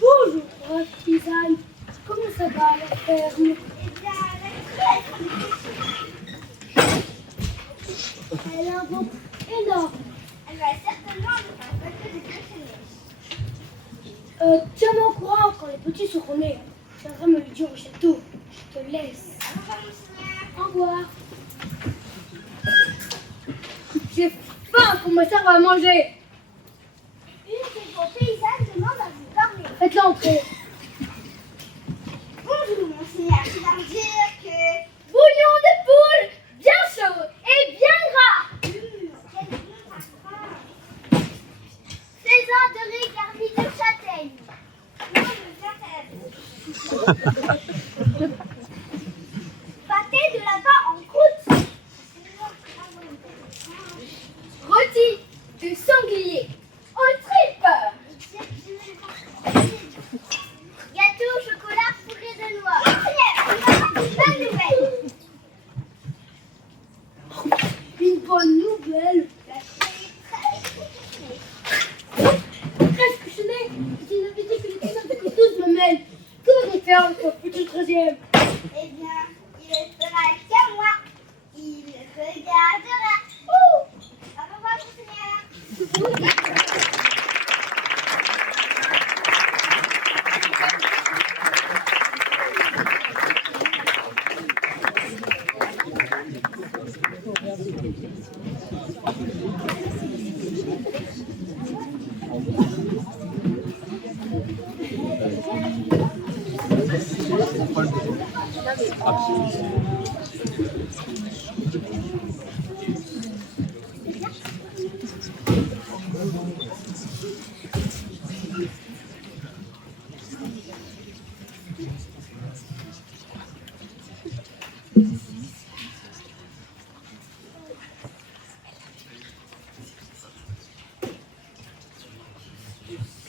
Bonjour, Suzanne. Comment ça va à la ferme? Elle a un ventre énorme. Elle va certainement avoir un peu de crèche. Tiens-moi au courant quand les petits seront nés. Tu viendras me le dire au château. Je te laisse. Au revoir, monseigneur. Au revoir. J'ai faim qu'on me serve à manger. Une de vos paysannes demande à vous parler. Faites-le entrer. Bonjour, monseigneur. Je dois vous dire que... Bouillon de poule, bien chaud et bien gras. Quel bon parfum. Faisan de riz garni de châtaigne. Non, je viens Pâté de lapin en croûte. Rôti de sanglier aux tripes. Gâteau au chocolat fourré de noix. Monseigneur, bonne nouvelle. Une bonne nouvelle. La fée est très Presque je n'ai. Je n'avais dit que les 19 et que 12 me mêlent. Que va-t-on faire de ce petit 13e? Eh bien, il ne fera qu'à moi. Il regardera. Au revoir, monseigneur.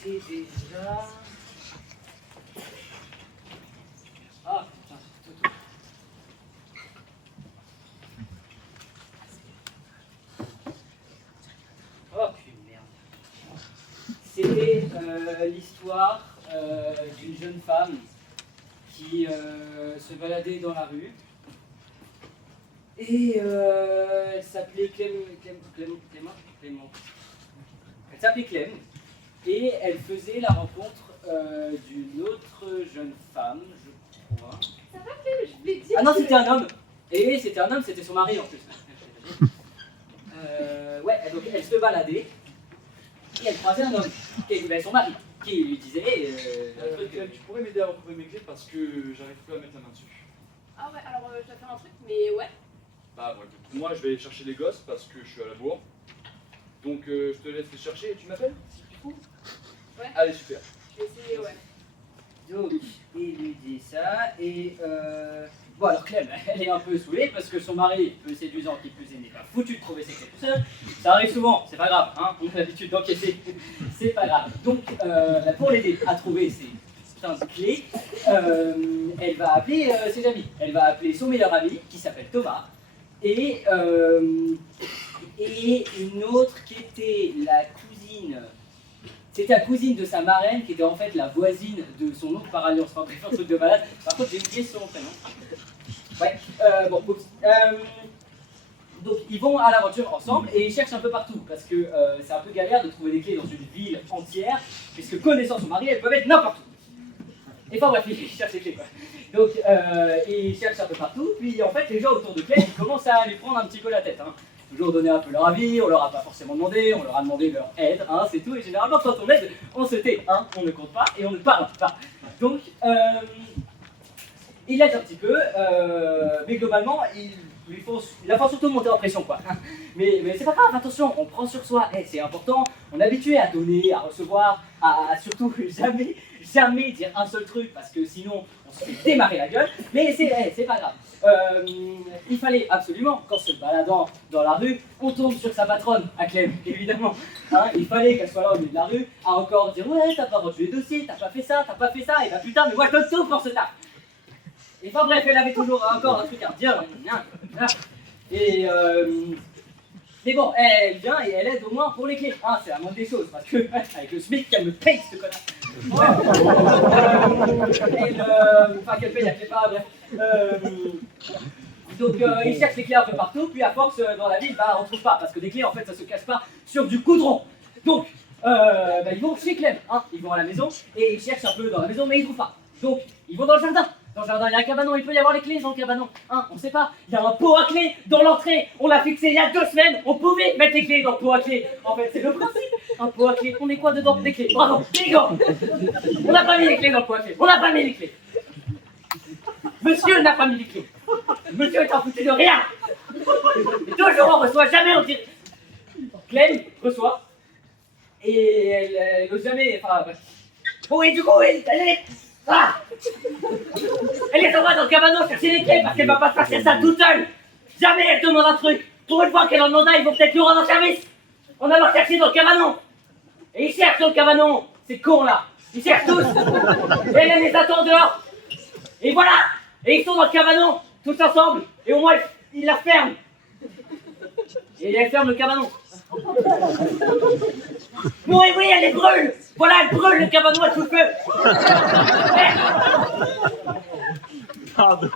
C'est déjà... Ah, putain, c'est tout. Oh, putain, merde. C'était l'histoire d'une jeune femme qui se baladait dans la rue. Et elle s'appelait Clément. Elle s'appelait Clem. Et elle faisait la rencontre d'une autre jeune femme, je crois. Ça va plus, je voulais dire. Ah non, c'était un homme. Et c'était un homme, c'était son mari en plus. Ouais, donc elle se baladait et elle croisait un homme, qui était son mari, qui lui disait un truc. Tu pourrais m'aider à retrouver mes clés parce que j'arrive plus à mettre la main dessus. Ah ouais, alors je dois faire un truc, mais ouais. Bah, écoute, moi je vais aller chercher les gosses parce que je suis à la bourre. Donc je te laisse les chercher et tu m'appelles si tu trouves. Ouais. Allez, super. Je vais essayer, ouais. Donc, il lui dit ça, et bon, alors Clem, elle est un peu saoulée parce que son mari, peu séduisant, qui plus est, n'est pas foutu de trouver ses clés tout seul. Ça arrive souvent, c'est pas grave, hein, on a l'habitude d'enquêter, c'est pas grave. Donc, pour l'aider à trouver ses putains de clés, elle va appeler ses amis. Elle va appeler son meilleur ami, qui s'appelle Thomas, et une autre qui était la cousine. C'était la cousine de sa marraine qui était en fait la voisine de son oncle par alliance. Enfin bref, un truc de malade. Par contre, j'ai oublié son prénom. Ouais, bon, oups. Donc ils vont à l'aventure ensemble et ils cherchent un peu partout parce que c'est un peu galère de trouver des clés dans une ville entière, puisque connaissant son mari, elles peuvent être n'importe où. Et enfin bref, ils cherchent les clés quoi. Donc ils cherchent un peu partout, puis en fait les gens autour de Clem ils commencent à lui prendre un petit peu la tête. Hein. Toujours donner un peu leur avis, on leur a pas forcément demandé, on leur a demandé leur aide, hein, c'est tout. Et généralement quand on aide, on se tait, hein, on ne compte pas et on ne parle pas. Donc il l'aide un petit peu, mais globalement, il la fait surtout monter en pression, quoi. Mais c'est pas grave, attention, on prend sur soi, c'est important, on est habitué à donner, à recevoir, à surtout jamais dire un seul truc, parce que sinon, on se fait démarrer la gueule, mais c'est pas grave. Il fallait absolument, qu'en se baladant dans la rue, on tombe sur sa patronne, à Clem, évidemment. Hein, il fallait qu'elle soit là au milieu de la rue, à encore dire « Ouais, t'as pas rendu les dossiers, t'as pas fait ça, et bah putain, mais moi je donne tout pour ce taf !» Et enfin bref, elle avait toujours encore un truc à dire. Et mais bon, elle vient et elle aide au moins pour les clés. Hein, c'est la moindre des choses, parce que avec le SMIC, qu'elle me paye, ce connard. Enfin, qu'elle paye, elle fait pas, bref. Donc ils cherchent les clés un peu partout, puis à force dans la ville, bah on trouve pas, parce que des clés en fait ça se casse pas sur du goudron. Donc ils vont chez Clem, hein, ils vont à la maison et ils cherchent un peu dans la maison mais ils trouvent pas. Donc ils vont dans le jardin. Dans le jardin il y a un cabanon, il peut y avoir les clés dans le cabanon. Hein, on sait pas, il y a un pot à clés dans l'entrée, on l'a fixé il y a 2 semaines, on pouvait mettre les clés dans le pot à clés. En fait c'est le principe, un pot à clés, on met quoi dedans? Des clés, bravo, bingo. On n'a pas mis les clés dans le pot à clés, on n'a pas mis les clés. Monsieur n'a pas mis les clés. Monsieur est en foutu de rien. Et toujours on reçoit, jamais on dit. Clem reçoit. Et elle n'ose jamais. Enfin, bref. Bon, et du coup, elle est. Ah, elle est en bas dans le cabanon chercher les clés parce qu'elle va pas se chercher ça toute seule. Jamais elle demande un truc. Pour une fois qu'elle en demande un, ils vont peut-être lui rendre un service. On va leur chercher dans le cabanon. Et ils cherchent dans le cabanon. Ces cons là. Ils cherchent tous. Et elle les attend dehors. Et voilà. Et ils sont dans le cabanon, tous ensemble, et au moins ils la ferment. Et elle ferme le cabanon. Bon, et oui, elle les brûle. Voilà, elle brûle le cabanon à tout le feu. Pardon.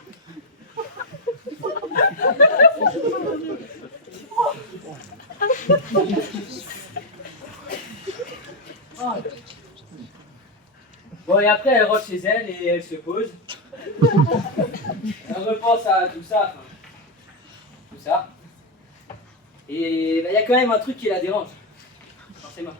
Bon, et après, elle rentre chez elle et elle se pose. Elle repense à tout ça, enfin, tout ça. Et il y a quand même un truc qui la dérange, forcément.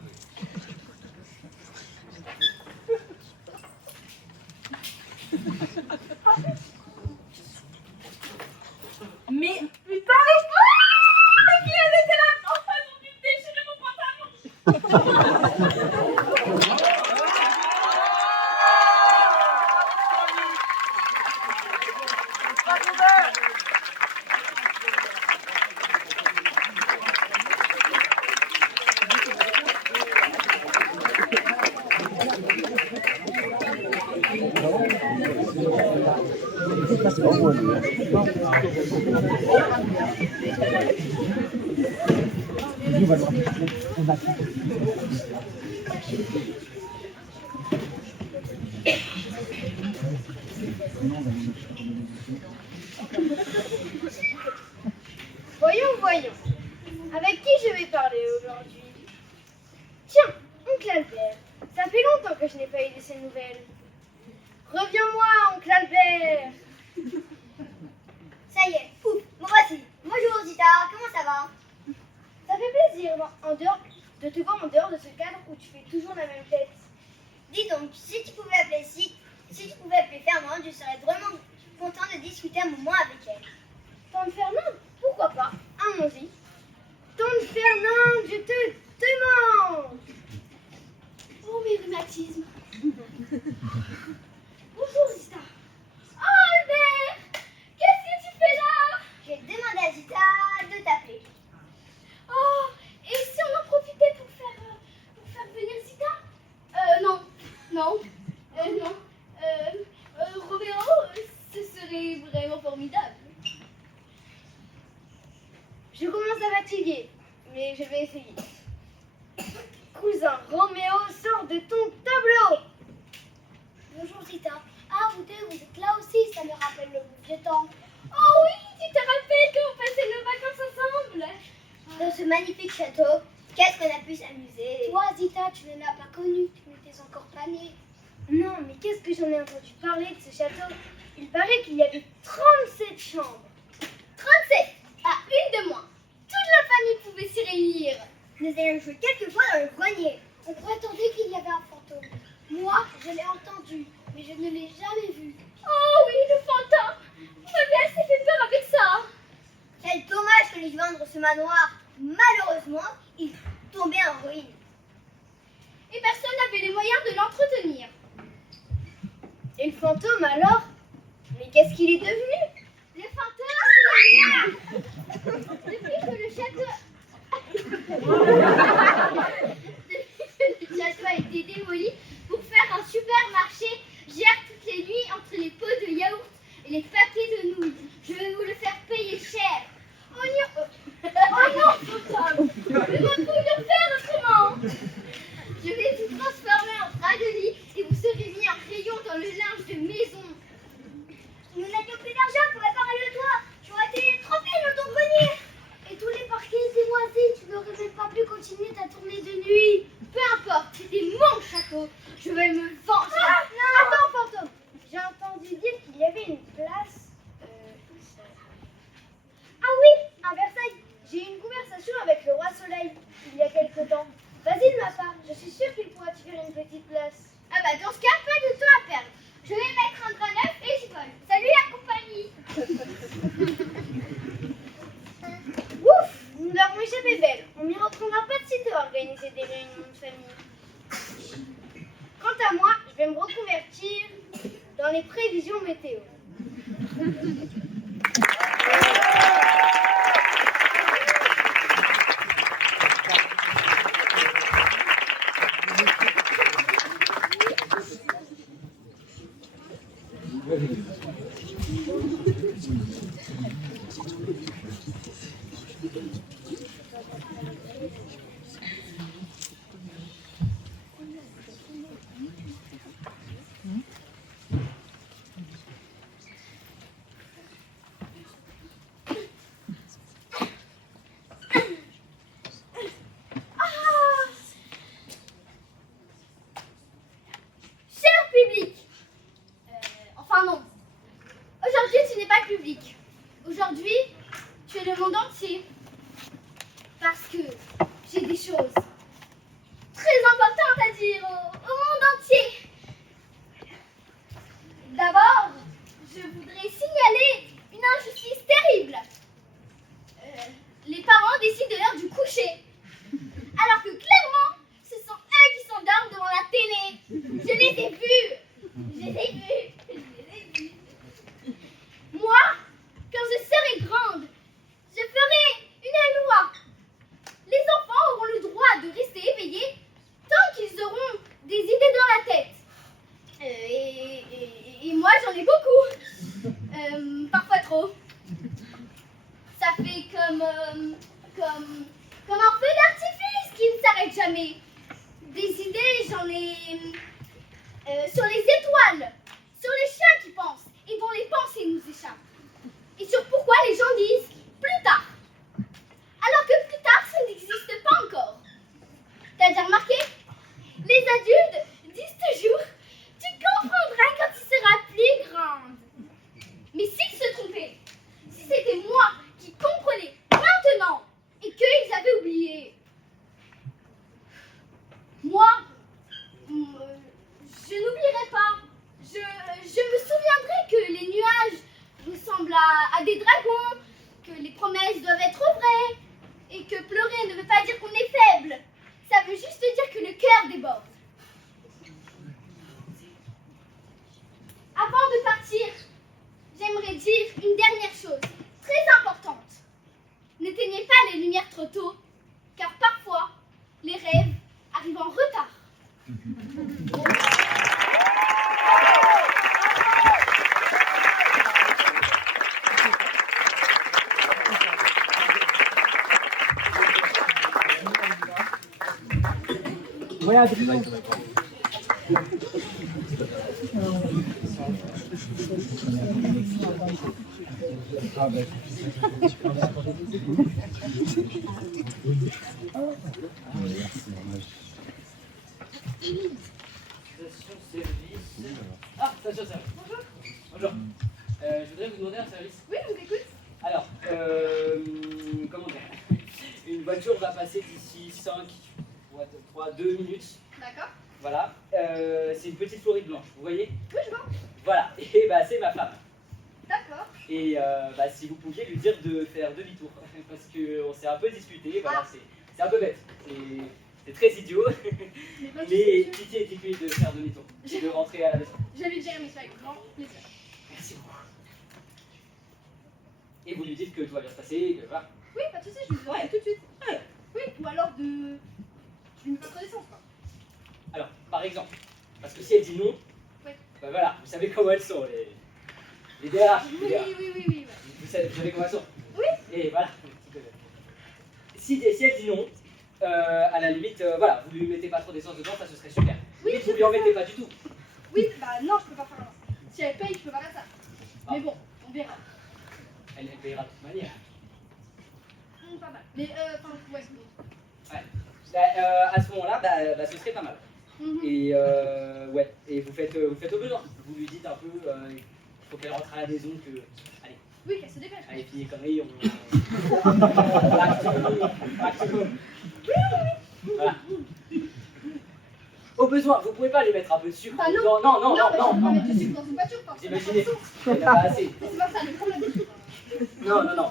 Mais putain, les clés, elles étaient là. Enfin, ils ont dû déchirer mon pantalon. Voyons. Avec qui je vais parler aujourd'hui? Tiens, oncle Albert. Ça fait longtemps que je n'ai pas eu de ses nouvelles. Reviens-moi, oncle Albert. Ça y est, pouf, me voici. Bonjour Zita, comment ça va? Ça fait plaisir de te voir en dehors de ce cadre où tu fais toujours la même tête. Dis donc, si tu pouvais appeler Fernande, je serais vraiment content de discuter un moment avec elle. Tante Fernande, pourquoi pas? Allons-y. Tante Fernande, je te demande. Oh, mes rhumatismes. Bonjour Zita. Oh, Albert, qu'est-ce que tu fais là? J'ai demandé à Zita de t'appeler. Oh, et si on en profitait pour faire venir Zita? Non. Roméo, ce serait vraiment formidable. Je commence à fatiguer, mais je vais essayer. Cousin Roméo, sors de ton tableau. Bonjour Zita. Ah, vous deux, vous êtes là aussi, ça me rappelle le vieux temps. Oh oui, tu te rappelles qu'on passait nos vacances ensemble? Dans ce magnifique château, qu'est-ce qu'on a pu s'amuser. Toi, Zita, tu ne l'as pas connu, tu n'étais encore pas née. Non, mais qu'est-ce que j'en ai entendu parler de ce château? Il paraît qu'il y avait 37 chambres. 37, à une de moins. Toute la famille pouvait s'y réunir. Nous allons jouer quelques fois dans le grenier. On prétendait qu'il y avait un fantôme. Moi, je l'ai entendu, mais je ne l'ai jamais vu. Oh oui, le fantôme. Vous m'avez assez fait peur avec ça. Quel dommage que les vendre ce manoir. Malheureusement, il tombait en ruine. Et personne n'avait les moyens de l'entretenir. Et le fantôme alors? Mais qu'est-ce qu'il est devenu? Le fantôme, depuis que le château... depuis que le château a été démoli pour faire un supermarché, gère toutes les nuits entre les pots de yaourt et les paquets de nouilles. Je vais vous le faire payer cher. Oh non, fantôme, comment pourrions faire autrement? Je vais vous transformer en drap de lit et vous serez mis en crayon dans le linge de maison. Nous n'avions plus d'argent pour réparer le toit. J'aurais été trop bien dans ton grenier. Et tous les parquets étaient moisis, tu n'aurais même pas pu continuer ta tournée de nuit. Peu importe, c'était mon château. Je vais me venger. Attends, fantôme. J'ai entendu dire qu'il y avait une place. Ah oui, à Versailles. J'ai eu une conversation avec le roi Soleil il y a quelque temps. Vas-y de ma part, je suis sûre qu'il pourra te faire une petite place. Ah bah dans ce cas, pas de temps à perdre. Je vais mettre un drap neuf et j'y vole. Salut la compagnie. Ouf, nous l'avons échappé belle. On n'y reprendra pas de sitôt à organiser des réunions de famille. Quant à moi, je vais me reconvertir dans les prévisions météo. Cher public. Enfin non. Aujourd'hui, tu n'es pas le public. Aujourd'hui, tu es le monde entier. Parce que j'ai des choses très importantes à dire au monde entier. D'abord, je voudrais signaler une injustice terrible. Les parents décident de l'heure du coucher. Alors que clairement, ce sont eux qui s'endorment devant la télé. Je les ai vus. Je les ai vus. Je les ai vus. Moi, quand je serai grande, je ferai une loi. Les enfants auront le droit de rester éveillés tant qu'ils auront des idées dans la tête. Et moi, j'en ai beaucoup. Parfois trop. Ça fait comme un feu d'artifice qui ne s'arrête jamais. Des idées, j'en ai sur les étoiles, sur les chiens qui pensent et dont les pensées nous échappent. Et sur pourquoi les gens disent plus tard. Alors que plus tard, ça n'existe pas encore. T'as déjà remarqué? Les adultes disent toujours tu comprendras quand tu seras plus grande. Mais s'ils se trompaient, si c'était moi qui comprenais maintenant et qu'ils avaient oublié, moi, je n'oublierai pas. Je me souviendrai que les nuages ressemblent à des dragons, que les promesses doivent être vraies, et que pleurer ne veut pas dire qu'on est faible. Ça veut juste dire que le cœur déborde. Avant de partir, j'aimerais dire une dernière chose, très importante. N'éteignez pas les lumières trop tôt, car parfois, les rêves arrivent en retard. Voilà, Adrien. Ah, station service. Bonjour. Bonjour. Je voudrais vous demander un service. Oui, je vous écoute. Alors, comment dire? Une voiture va passer d'ici 5, 3, 2 minutes. D'accord. Voilà. C'est une petite souris blanche, vous voyez? Oui, je vois. voilà, et bah c'est ma femme. D'accord. Et bah, si vous pouviez lui dire de faire demi-tour, parce qu'on s'est un peu disputé, voilà, c'est un peu bête, c'est très idiot, Mais pas de mais soucis, pitié lui de faire demi-tour, et de rentrer à la maison. je vais lui dire, monsieur, avec grand plaisir. Merci beaucoup. Et vous lui dites que tout va bien se passer, que voilà. Oui, pas de soucis, je lui dirai tout de suite. Oui, ou alors de... Je lui mets pas trop d'essence, quoi. Alors, par exemple, parce que si elle dit non, Oui. bah voilà, vous savez comment elles sont, les DRH. Oui, les DRH. oui. Vous savez comment elles sont. Oui. Et voilà. Si elle dit non, à la limite, voilà, vous lui mettez pas trop d'essence dedans, ça ce serait super. Oui, Mais je vous lui en mettez pas du tout. Oui, bah non, je peux pas faire ça. Si elle paye, je peux pas faire ça. Ah. Mais bon, on verra. Elle payera de toute manière. Pas mal. Mais enfin, ouais. À ce moment-là, bah, ce serait pas mal. Mhm. Et ouais, et vous faites au besoin. Vous lui dites un peu, il faut qu'elle rentre à la maison, que allez, Oui, qu'elle se dépêche. allez, fini les conneries, maximum. Voilà. Au besoin, vous pouvez pas lui mettre un peu de sucre. Bah non. non, mais je peux pas non. mettre du sucre dans une voiture, quoi. Vous imaginez, elle n'a pas assez. Mais c'est pas ça le problème. Non, bah, non.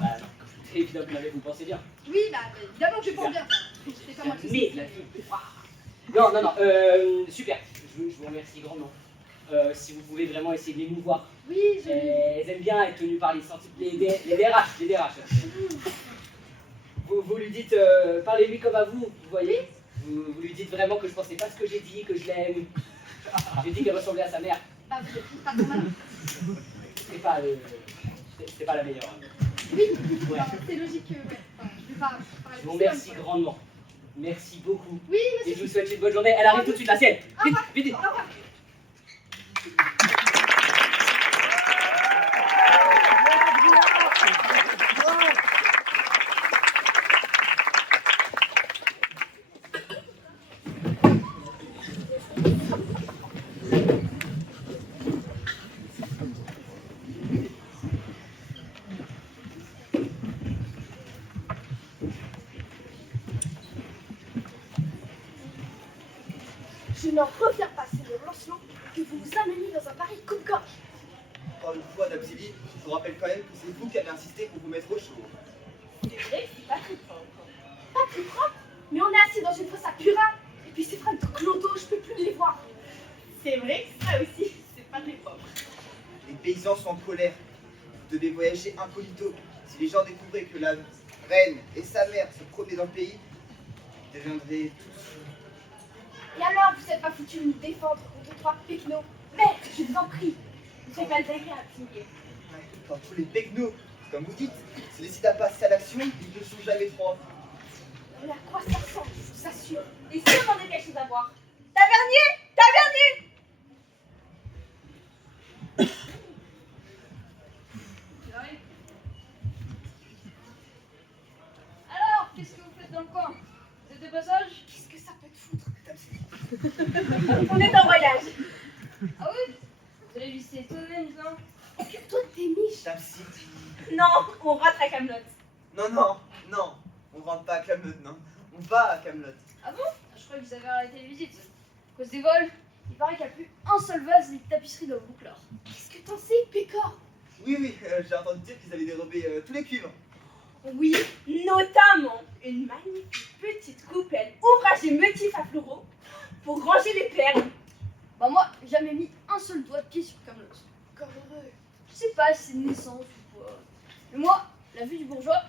Évidemment, vous pensez bien. Oui, bah évidemment que je pense bien. C'est pas moi qui Mais sais. la fille. Non, super. Je vous remercie grandement. Si vous pouvez vraiment essayer de l'émouvoir. Oui, je... Elles aiment bien être tenues par les DRH. Vous lui dites, parlez-lui comme à vous, vous voyez. Vous lui dites vraiment que je pensais pas ce que j'ai dit, que je l'aime. J'ai dit qu'elle ressemblait à sa mère. Bah, vous êtes pas trop mal. C'était pas la meilleure. Oui, Ouais. c'est logique que... Ouais. Enfin, je vais pas parler Je vous de ça, remercie quoi. grandement. Merci beaucoup. Oui, Et monsieur. je vous souhaite une bonne journée. Elle arrive tout de suite, la sienne. Vite. Au revoir. Je n'en reviens pas, Seigneur Lancelot, que vous vous ameniez dans un pareil coupe-gorge. Encore une fois, Dame Sylvie, je vous rappelle quand même que c'est vous qui avez insisté pour vous mettre au chaud. C'est vrai que c'est pas très propre. Pas plus propre, mais on est assis dans une fosse à purin. Et puis ces frères de clodo, je peux plus les voir. C'est vrai que ça aussi, c'est pas très propre. Les paysans sont en colère. Vous devez voyager incognito. Si les gens découvraient que la reine et sa mère se promenaient dans le pays, ils deviendraient tous fous. Et alors, vous n'êtes pas foutu de nous défendre contre trois pecnos. Merde, je vous en prie. Vous faites pas désagréable, Signé. Quand tous les pecnos, comme vous dites, se décident à passer à l'action, ils ne sont jamais trois. Mais à quoi ça ressemble, je vous assure. Et si on en a quelque chose à voir? Tavernier! Alors, qu'est-ce que vous faites dans le coin? Vous êtes de passage? Qu'est-ce que ça peut te foutre? Dame Sylvie. On est en voyage. Ah oui? Vous allez visiter Stonehenge, non? Occupe-toi de tes miches. Dame Sylvie. Non, on rentre à Camelot. Non. On rentre pas à Camelot, non. On va à Camelot. Ah bon? Je crois que vous avez arrêté les visites. À cause des vols, il paraît qu'il n'y a plus un seul vase ni de tapisserie dans Bouclore. Qu'est-ce que t'en sais, Pécor? Oui, j'ai entendu dire qu'ils avaient dérobé tous les cuivres. Oui, notamment une magnifique petite coupelle ouvragée motif à fluoro pour ranger les perles. Bah moi, j'ai jamais mis un seul doigt de pied sur Camelot. Encore heureux. Je sais pas si c'est une naissance ou quoi. Mais moi, la vue du bourgeois,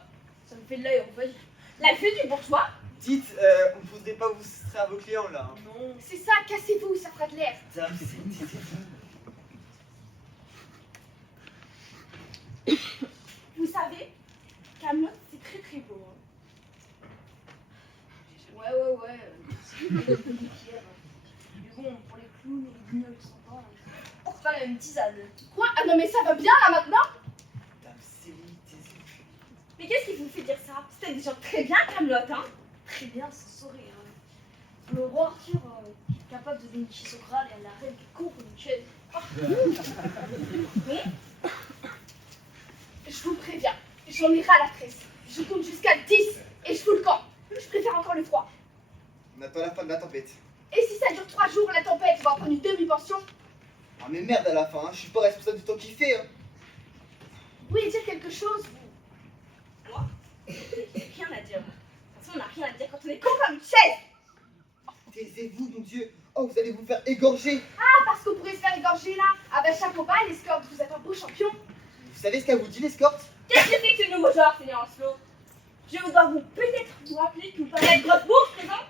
ça me fait de l'œil en fait. La vue du bourgeois? Dites, on ne voudrait pas vous distraire à vos clients là. Hein. Non. C'est ça, cassez-vous, ça fera de l'air. Dame Sylvie. Vous savez, Camelot, c'est très très beau. Hein. Ouais. C'est une pierre. Mais bon, pour les clowns et les guignols qui sont pas, on fait pas la même tisane. Quoi? Ah non, mais ça va bien là maintenant? Dame Sylvie. Mais qu'est-ce qui vous fait dire ça? C'était des gens très bien, Camelot, hein? Très bien, ça saurait. Hein. Le roi Arthur, capable de dénicher son Graal et la reine qui court comme une chaise. Je vous préviens, j'en ai ras la tresse. Je compte jusqu'à 10 et je fous le camp. Je préfère encore le froid. On attend la fin de la tempête. Et si ça dure 3 jours, la tempête va en prendre une demi-pension? Ah mais merde à la fin, hein, je suis pas responsable du temps qu'il fait. Hein. Vous voulez dire quelque chose, vous? Moi? J'ai rien à dire. De toute façon, on n'a rien à dire quand on est con comme une chaise. Taisez-vous, mon Dieu. Oh, vous allez vous faire égorger. Ah, parce qu'on pourrait se faire égorger là. Ah bah chapeau bas, l'escorte, vous êtes un beau champion. Vous savez ce qu'elle vous dit, l'escorte? Qu'est-ce que c'est que ce nouveau genre, Seigneur Ancelot? Je dois vous peut-être vous rappeler que vous parlez de grosse bourse, présent.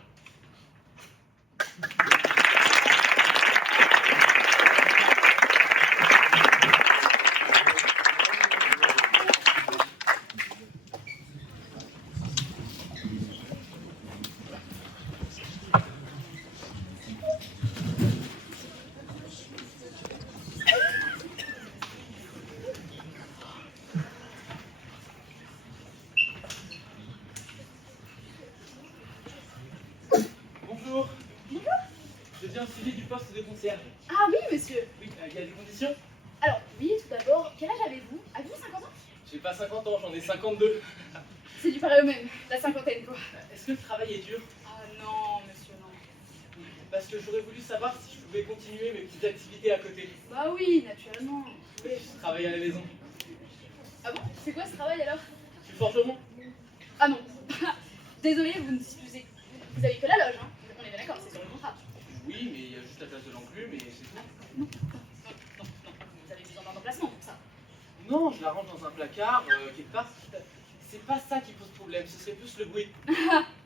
Bonjour. Je viens au sujet du poste de concierge. Ah oui, monsieur. Oui, il y a des conditions? Alors, oui, tout d'abord, quel âge avez-vous? Avez-vous 50 ans? J'ai pas 50 ans, j'en ai 52. C'est du pareil au même, la cinquantaine, quoi. Est-ce que le travail est dur? Ah non, monsieur, non. Parce que j'aurais voulu savoir si je pouvais continuer mes petites activités à côté. Bah oui, naturellement. Je travaille à la maison. Ah bon? C'est quoi ce travail alors? Je suis forgeron. Ah non. Désolé, vous ne diffusez. Vous avez que la loge, hein? On est bien d'accord, c'est sur le contrat. Oui, mais il y a juste la place de l'enclume et c'est tout. Non, vous avez besoin d'un emplacement pour ça. Non, je la range dans un placard, quelque part. C'est pas ça qui pose problème, ce serait plus le bruit.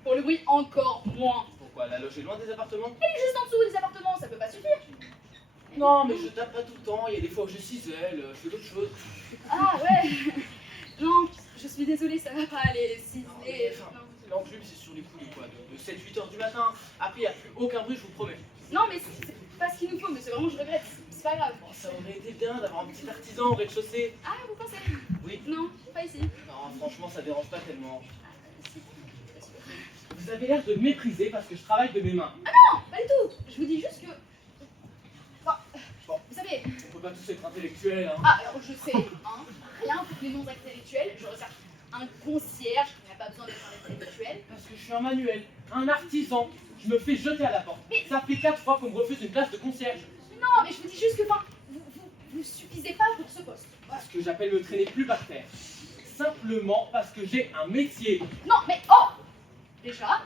Pour le bruit, encore moins. Pourquoi? La loge est loin des appartements? Elle est juste en dessous des appartements, ça peut pas suffire. Non, mais je tape pas tout le temps, il y a des fois où je cisèle, je fais d'autres choses. Ah ouais. Non, je suis désolée, ça va pas aller. Si, Non, mais, enfin, l'enclume, c'est sur les coups de quoi? De 7-8 heures du matin. Après, il n'y a plus aucun bruit, je vous promets. non, mais c'est pas ce qu'il nous faut, mais c'est vraiment, je regrette. C'est pas grave. Oh, ça aurait été bien d'avoir un petit artisan au rez-de-chaussée. Ah, vous pensez? Oui. Non, pas ici. Non, franchement, ça dérange pas tellement. Vous avez l'air de me mépriser parce que je travaille de mes mains. Pas du tout. Je vous dis juste que. Bon. Vous savez. On peut pas tous être intellectuels, hein. Ah, alors je sais, hein. Rien pour les non-intellectuels. Je recherche un concierge qui n'a pas besoin d'être un intellectuel. Parce que je suis un manuel, un artisan. Je me fais jeter à la porte. Mais- Ça fait 4 fois qu'on me refuse une place de concierge. Non, mais je vous dis juste que, enfin, vous suffisez pas pour ce poste. Voilà. Parce que j'appelle me traîner plus par terre. Simplement parce que j'ai un métier. Non, mais oh! Déjà,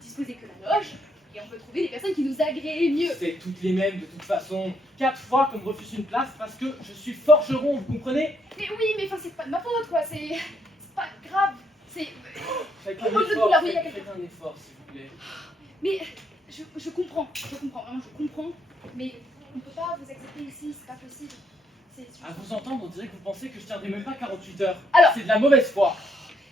disposez que la loge, et on peut trouver des personnes qui nous agréent mieux. C'est toutes les mêmes de toute façon. 4 fois qu'on me refuse une place parce que je suis forgeron, vous comprenez? Mais oui, mais enfin, c'est pas de ma faute, quoi. C'est pas grave. C'est. Faites On un peut vous effort, l'avouer, il y a faites un effort s'il vous plaît. Mais je comprends, vraiment, je comprends. Mais on peut pas vous accepter ici, c'est pas possible. C'est À vous entendre, on dirait que vous pensez que je tiendrai même pas 48 heures. Alors- C'est de la mauvaise foi.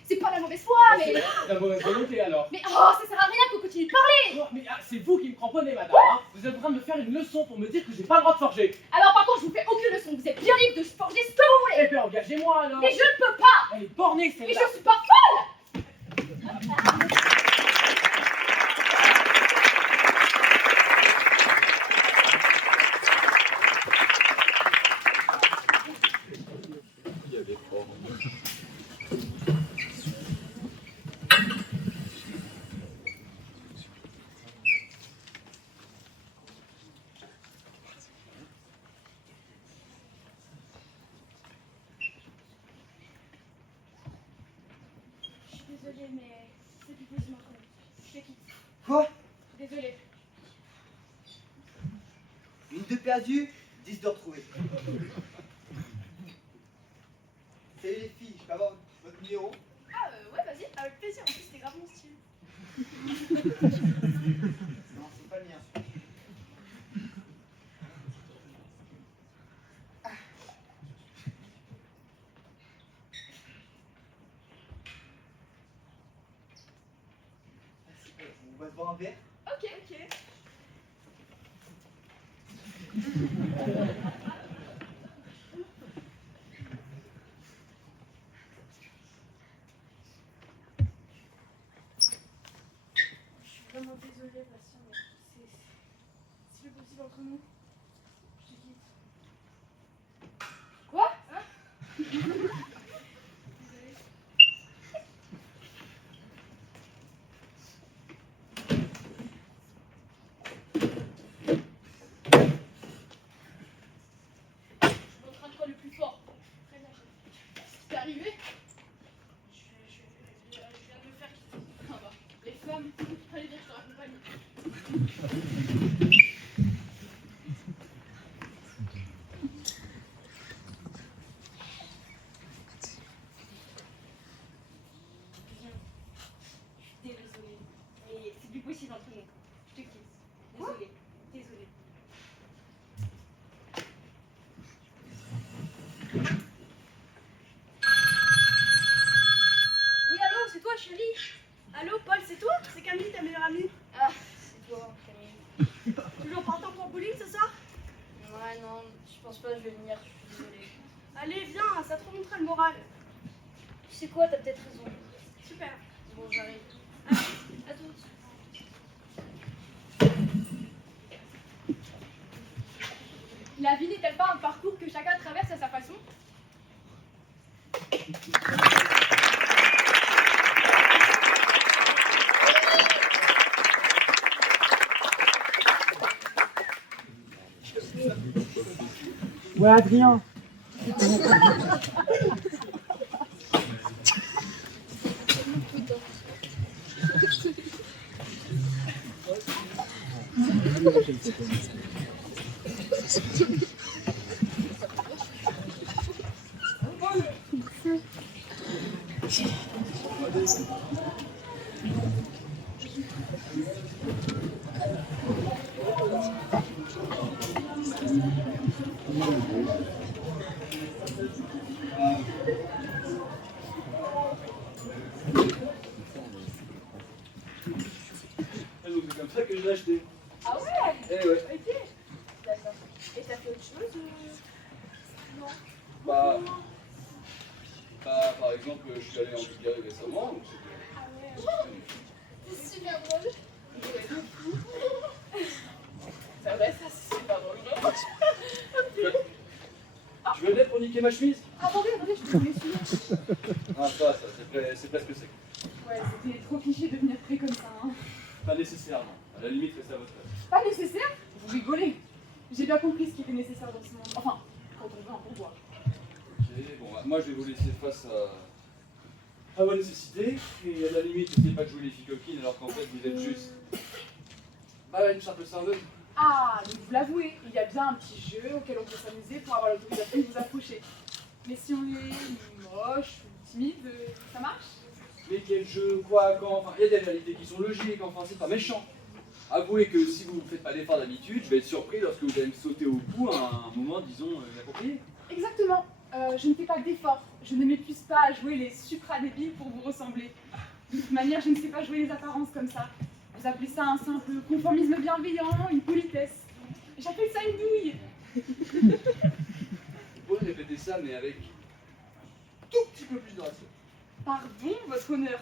c'est pas la mauvaise foi, mais. C'est de la mauvaise volonté alors. Mais oh, ça sert à rien qu'on continue de parler! Oh, mais c'est vous qui me cramponnez, madame. Hein. Vous êtes en train de me faire une leçon pour me dire que j'ai pas le droit de forger. Alors par contre, je vous fais aucune leçon, vous êtes bien libre de forger ce que vous voulez! Eh bien, engagez-moi alors. Mais je ne peux pas! Elle est bornée Mais celle-là. je suis pas folle! Il y a des formes. Je suis désolée, mais c'est du coup, je m'en connais. Je te quitte. Quoi? Désolée. Une de perdue, 10 de retrouvée. Salut les filles, je peux avoir votre numéro? Ah, ouais, vas-y, avec plaisir. En plus, c'était grave mon style. Non, c'est pas le mien. On va se boire un verre? Ok, ok. Je suis vraiment désolée, Bastien, mais c'est le possible entre nous. Je te quitte. Quoi? Hein? Désolée. Désolée, mais c'est plus possible entre nous. Je te quitte. Désolée. Désolée. Oui, allô, c'est toi, chérie? Allô, Paul, c'est toi? C'est Camille, ta meilleure amie? Ah, c'est toi, Camille. Toujours partant pour bowling ce soir? Ouais, non, je pense pas que je vais venir, je suis désolée. Allez, viens, ça te remontera le moral. Tu sais quoi, t'as peut-être raison. Super. Bon, j'arrive. À toutes. La vie n'est-elle pas un parcours que chacun traverse à sa façon? Ouais, Adrien. Et donc c'est comme ça que je l'ai acheté. Ah ouais? Eh ouais. Ok. D'accord. Et t'as fait autre chose Non. Bah, par exemple, je suis allé en Bulgarie récemment, donc c'était C'est super drôle. C'est vrai, ça, c'est super drôle. Tu veux l'aide pour niquer ma chemise? Attendez, je peux vous l'essuyer. Ah ça, c'est presque sec. Ouais, c'était trop cliché de venir près comme ça. Hein. Pas nécessaire, non. À la limite, restez à votre place. Pas nécessaire? Vous rigolez. J'ai bien compris ce qui était nécessaire dans ce monde. Enfin, quand on veut un pourboire. Ok, bon, bah, moi je vais vous laisser face à vos nécessités, et à la limite, n'essayez pas de jouer les filles coquines alors qu'en fait vous êtes juste une simple serveuse. Ah, donc vous l'avouez, il y a bien un petit jeu auquel on peut s'amuser pour avoir l'autorisation de vous approcher. Mais si on est moche ou timide, ça marche? Mais quel jeu, quoi, quand, enfin, il y a des réalités qui sont logiques, enfin, c'est pas méchant. Avouez que si vous ne faites pas d'effort d'habitude, je vais être surpris lorsque vous allez me sauter au cou à un moment, disons, inapproprié. Exactement. Je ne fais pas d'efforts. Je ne m'épuise pas à jouer les supra-débiles pour vous ressembler. De toute manière, je ne sais pas jouer les apparences comme ça. Vous appelez ça un simple conformisme bienveillant, une politesse. J'appelle ça une douille. Vous pouvez répéter ça, mais avec un tout petit peu plus de ratio. Pardon, votre honneur.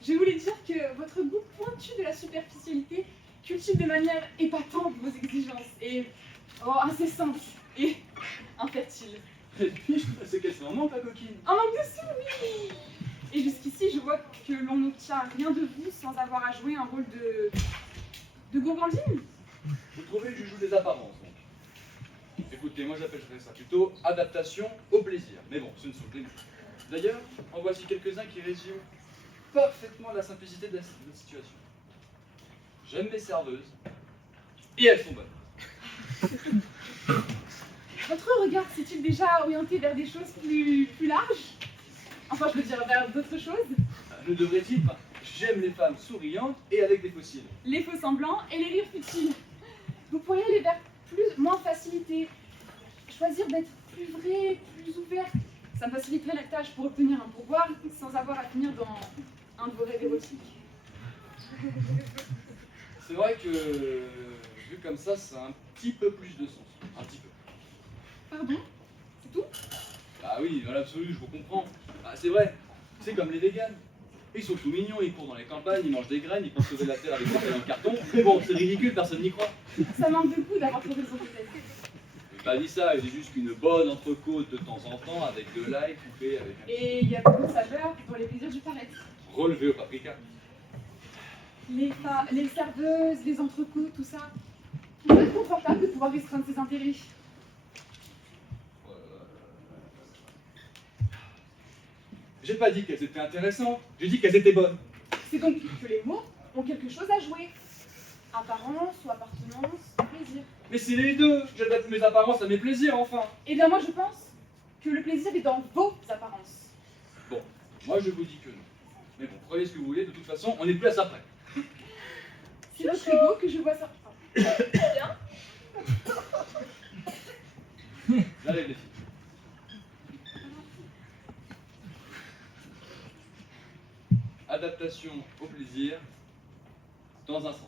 Je voulais dire que votre goût pointu de la superficialité cultive de manière épatante vos exigences et incessantes et infertiles. Et puis, c'est qu'elle s'en manque, la coquine. Un manque de sous, oui. Et jusqu'ici, je vois que l'on n'obtient rien de vous sans avoir à jouer un rôle de gourgandine. Vous trouvez que je joue des apparences, donc. Écoutez, moi j'appellerais ça plutôt adaptation au plaisir. Mais bon, ce ne sont que des mots. D'ailleurs, en voici quelques-uns qui résument parfaitement la simplicité de la situation. J'aime mes serveuses, et elles sont bonnes. Votre regard s'est-il déjà orienté vers des choses plus larges? Enfin, je veux dire, vers d'autres choses? Ne devrait-il pas? J'aime les femmes souriantes et avec des fossiles. Les faux semblants et les rires futiles. Vous pourriez aller vers moins de facilité. Choisir d'être plus vrai, plus ouvert. Ça me faciliterait la tâche pour obtenir un pourboire sans avoir à finir dans un de vos rêves érotiques. C'est vrai que, vu comme ça a un petit peu plus de sens. Un petit peu. Pardon? C'est tout? Ah oui, dans l'absolu, je vous comprends. Ah, c'est vrai, c'est comme les véganes. Ils sont tout mignons, ils courent dans les campagnes, ils mangent des graines, ils pensent sauver la terre avec des pailles en carton. Mais bon, c'est ridicule, personne n'y croit. Ça manque de goût d'avoir trouvé son peut-être. J'ai pas dit ça, il est juste qu'une bonne entrecôte de temps en temps avec de l'ail coupé avec un Et il y a beaucoup de saveurs pour les plaisirs du paraître. relevé au paprika. Les serveuses, les entrecôtes, tout ça. Il doit être confortable de pouvoir restreindre ses intérêts. J'ai pas dit qu'elles étaient intéressantes, j'ai dit qu'elles étaient bonnes. C'est donc que les mots ont quelque chose à jouer. Apparence ou appartenance, plaisir. Mais c'est les deux. J'adapte mes apparences à mes plaisirs, enfin. Eh bien, moi, je pense que le plaisir est dans vos apparences. Bon, moi je vous dis que non. Mais bon, croyez ce que vous voulez, de toute façon, on n'est plus à ça près. C'est votre ego que je vois ça. Bien. J'arrive les filles. Adaptation au plaisir dans un sens.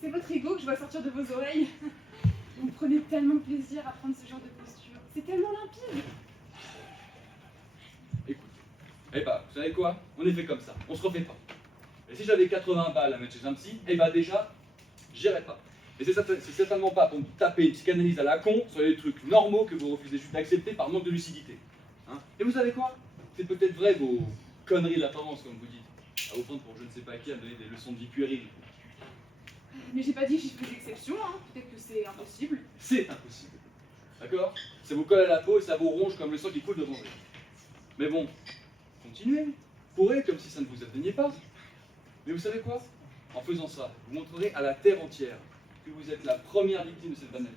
C'est votre ego que je vois sortir de vos oreilles. Vous prenez tellement plaisir à prendre ce genre de posture. C'est tellement limpide. Écoute, eh bah, vous savez quoi? On est fait comme ça, on se refait pas. Et si j'avais 80 balles à mettre chez un psy, eh bah déjà, j'irais pas. Et c'est certainement pas pour me taper une psychanalyse à la con sur les trucs normaux que vous refusez juste d'accepter par manque de lucidité. Hein? Et vous savez quoi? C'est peut-être vrai vos conneries d'apparence, comme vous dites, à vous prendre pour je ne sais pas qui à me donner des leçons de vie puériles. Mais j'ai pas dit que j'y faisais exception, hein. Peut-être que c'est impossible. C'est impossible. D'accord? Ça vous colle à la peau et ça vous ronge comme le sang qui coule devant vous. Mais bon, continuez. Courez comme si ça ne vous atteignait pas. Mais vous savez quoi? En faisant ça, vous montrerez à la terre entière que vous êtes la première victime de cette banalité.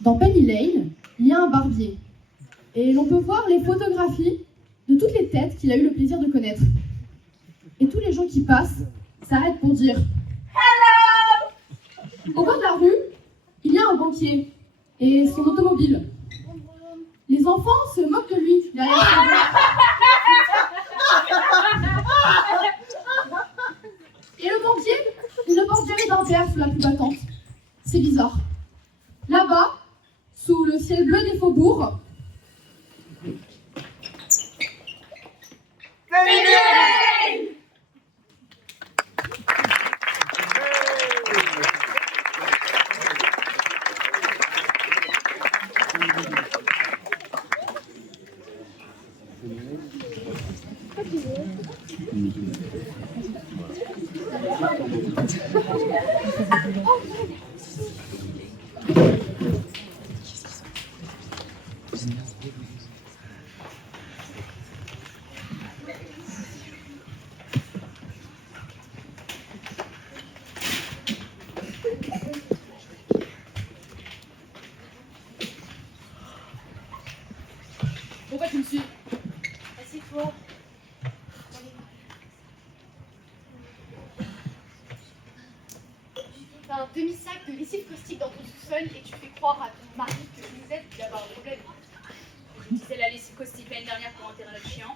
Dans Penny Lane, il y a un barbier. Et l'on peut voir les photographies de toutes les têtes qu'il a eu le plaisir de connaître. Et tous les gens qui passent s'arrêtent pour dire « Hello !» Au coin de la rue, il y a un banquier et son automobile. Les enfants se moquent de lui derrière sa voix. Et le banquier, il ne porte jamais d'impair sous la pluie battante. C'est bizarre. Là-bas, sous le ciel bleu des faubourgs, pourquoi tu me suis? Assieds-toi. T'as un demi-sac de lessive caustique dans ton sous-sol et tu fais croire à ton mari que vous êtes d'y avoir un problème. Utiliser la lessive caustique l'année dernière pour enterrer notre chien.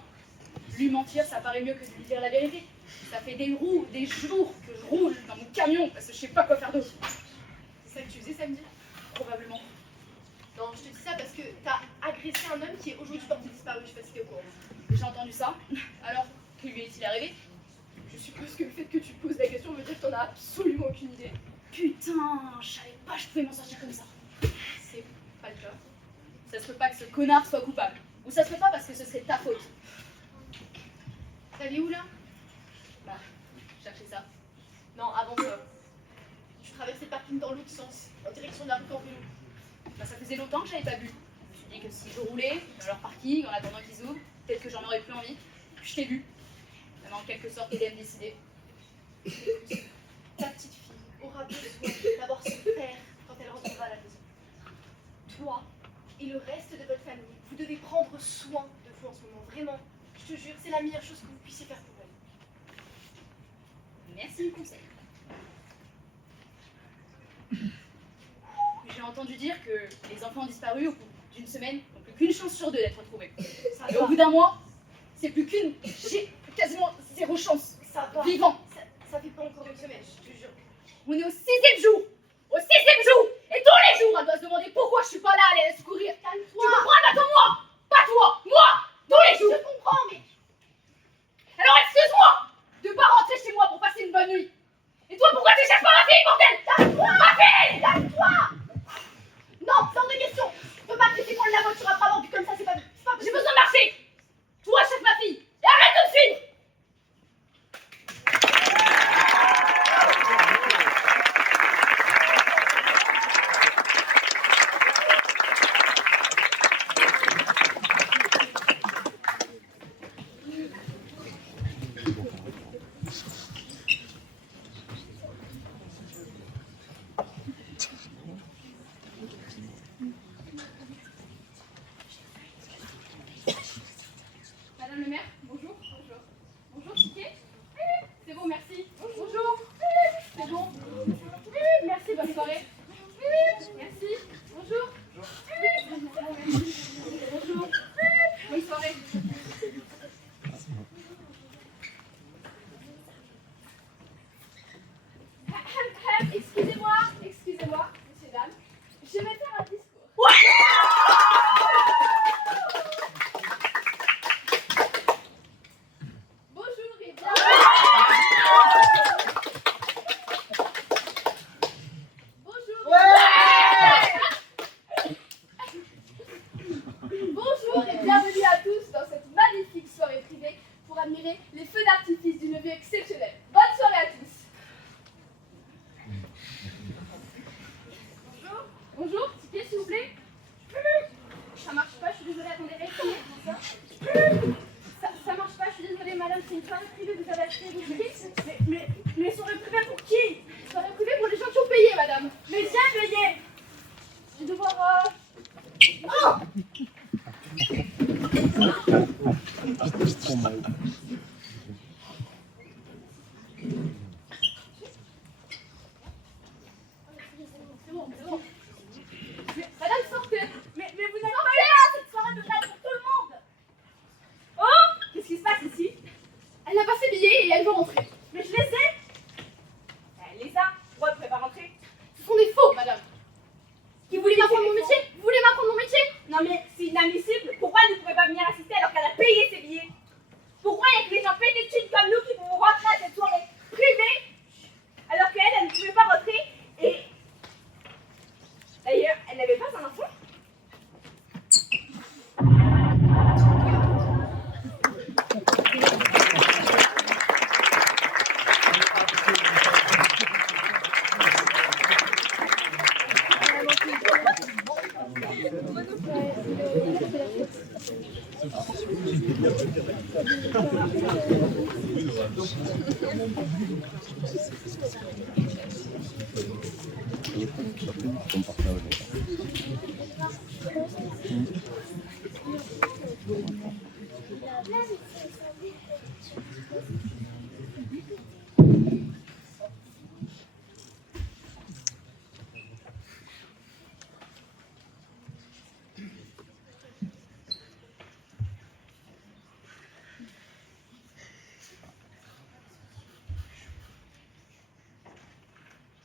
Lui mentir, ça paraît mieux que de lui dire la vérité. Ça fait des jours que je roule dans mon camion parce que je sais pas quoi faire d'autre. C'est ça que tu faisais samedi? Probablement. Non, je te dis ça parce que t'as agressé un homme qui est aujourd'hui porté disparu, je sais pas si t'es au courant. J'ai entendu ça. Alors, que lui est-il arrivé? Je suppose que le fait que tu te poses la question veut dire que t'en as absolument aucune idée. Putain, je savais pas que je pouvais m'en sortir comme ça. C'est pas le cas. Ça se peut pas que ce connard soit coupable. Ou ça se peut pas parce que ce serait ta faute. T'allais où là? Bah, chercher ça. Non, avant ça. Tu traversais le parking dans l'autre sens, en direction de la rue Campelou. Bah, ça faisait longtemps que j'avais pas bu. Je me suis dit que si je roulais dans leur parking en attendant qu'ils ouvrent, peut-être que j'en aurais plus envie. Puis je t'ai vu. Ça m'a en quelque sorte aidé à me décider. Ta petite fille aura besoin d'avoir son père quand elle rentrera à la maison. Toi et le reste de votre famille, vous devez prendre soin de vous en ce moment. Vraiment, je te jure, c'est la meilleure chose que vous puissiez faire pour elle. Merci du conseil. J'ai entendu dire que les enfants disparus au bout d'une semaine n'ont plus qu'une chance sur deux d'être retrouvés. Ça Et au bout d'un mois, c'est plus qu'une. J'ai quasiment zéro chance. Ça va. Vivant. Ça fait pas encore une semaine, je te jure. On est au 6e jour. Au 6e jour. Et tous les jours, elle doit se demander pourquoi je suis pas là à aller la secourir. Calme-toi. Tu comprends? Attends-moi. Pas toi. Moi. Tous les jours. C'est bon. Madame, sortez. Mais vous n'êtes pas là, cette soirée de fête pour tout le monde. Oh, qu'est-ce qui se passe ici? Elle n'a pas ses billets et elle veut rentrer. Mais je les ai. Elle les a. Pourquoi elle ne pourrait pas rentrer? Ce sont des faux, madame. Vous voulez m'apprendre mon C'est métier? Vous voulez m'apprendre mon métier? Non mais c'est inadmissible. Pourquoi elle ne pouvait pas venir assister alors qu'elle a payé ses billets? Pourquoi il y a que les gens pétés de thunes comme nous qui vont rentrer à cette soirée privée alors qu'elle, elle ne pouvait pas rentrer et... D'ailleurs, elle n'avait pas un enfant?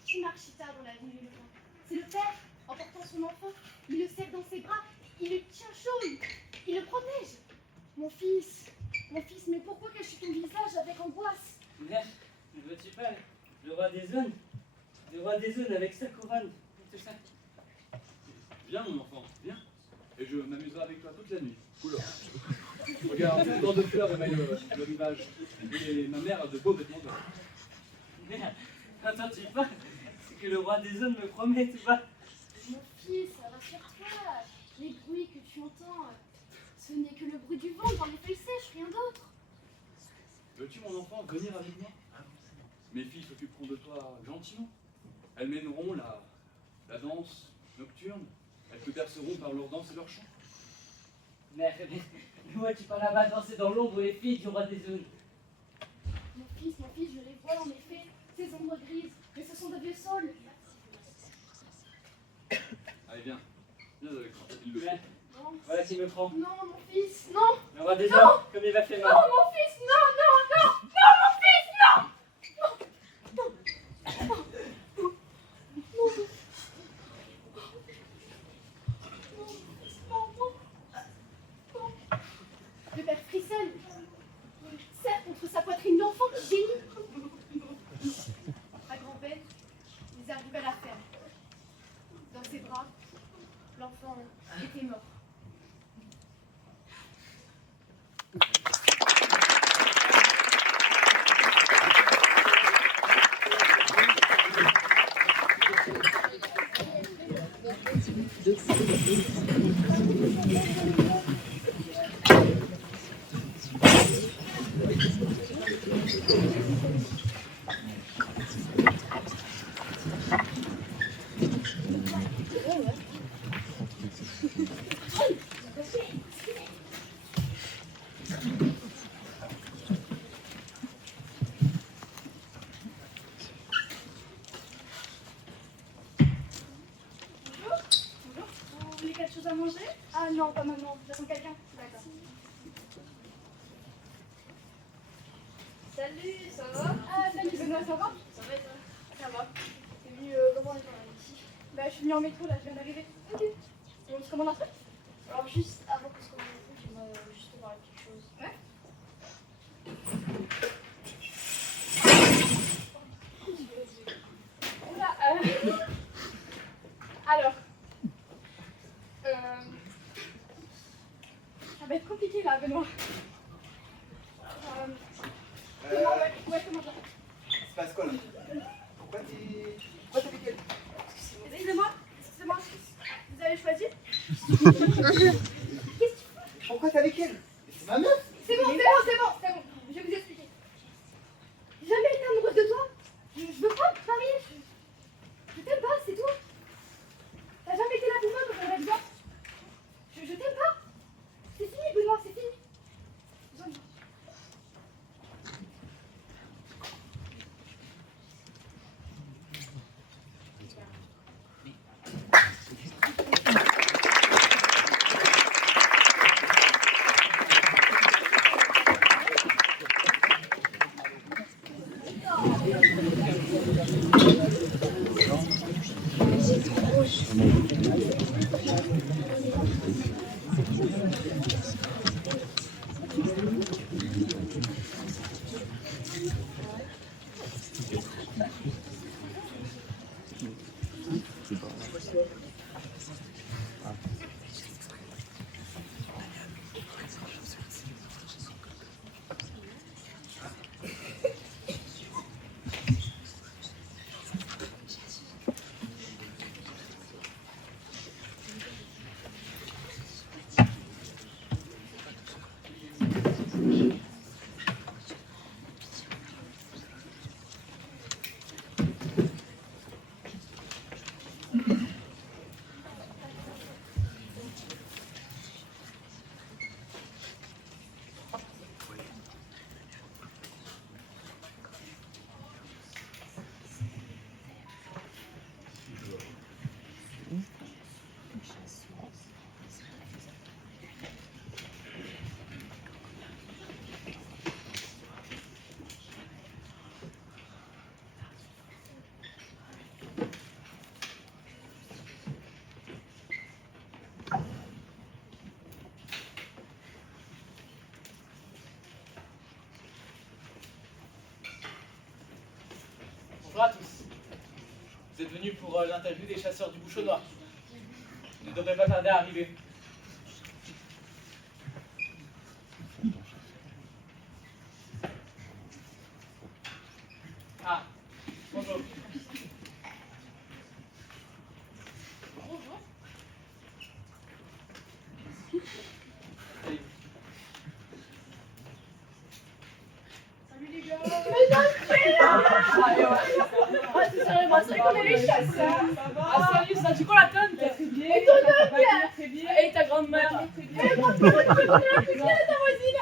Qui marche si tard dans la nuit, c'est le père, en portant son enfant. Il le serre dans ses bras, il le tient chaud, il le protège. Mon fils, mais pourquoi caches-tu ton visage avec angoisse? Mère, ne vois-tu pas le roi des zones avec sa couronne et tout ça? Viens, mon enfant, viens. Et je m'amuserai avec toi toute la nuit. Cool. Regarde, tant de fleurs émaillent le rivage. Et ma mère a de beaux vêtements d'or. Mère, entends-tu pas ce que le roi des zones me promet, tu vois? Mon fils, rassure-toi, les bruits que tu entends, ce n'est que le bruit du vent dans les feuilles sèches, rien d'autre. Veux-tu, mon enfant, venir avec moi? Mes filles s'occuperont de toi gentiment. Elles mèneront la danse nocturne. Elles te berceront par leur danse et leur chant. Mère, mais vois-tu pas là-bas danser dans l'ombre les filles du roi des zones? Mon fils, je les vois en effet, ces ombres grises, mais ce sont de vieux saules. Allez, viens. Viens avec moi. Il le Mère, Non, voilà qui me prend. non, mon fils, non, Le roi des Non. zones, comme il m'a fait non, mal. mon fils, non, mon fils, non. Le père frissonne, serre contre sa poitrine l'enfant qui gémit. À grand-peine, ils arrivent à la ferme. Dans ses bras, l'enfant était mort. Vous voulez quelque chose à manger? Ah non, pas maintenant. J'attends quelqu'un. D'accord. Salut, ça va? Ah, salut Benoît, ça va? Ça va et toi? Ça va. T'es venu comment on est par ici? Bah, je suis venue en métro là, je viens d'arriver. Ok. On se commande un truc? Alors juste avant que ce soit j'aimerais juste te parler de quelque chose. Ouais. Oula, alors. Ça va être compliqué là, Benoît. Comment, ouais, comment ça? Il se passe quoi là? Pourquoi t'es avec elle? Excusez-moi, vous avez choisi? Pourquoi t'es avec elle? C'est ma meuf! C'est bon, je vais vous expliquer. J'ai jamais été amoureuse de toi. Je veux pas te marier. Je t'aime pas, c'est tout. T'as jamais été là pour moi quand on aurait Bonjour à tous. Vous êtes venus pour l'interview des chasseurs du Bouchonnois. Vous ne devrez pas tarder à arriver. Ah, bonjour. Bonjour. Allez. Salut les gars. C'est qu'on est les chasseurs. Ah salut, ça tu quoi la tonne? Très bien. Et ton homme, Très bien. Et ta grand-mère? Très bien. ta voisine.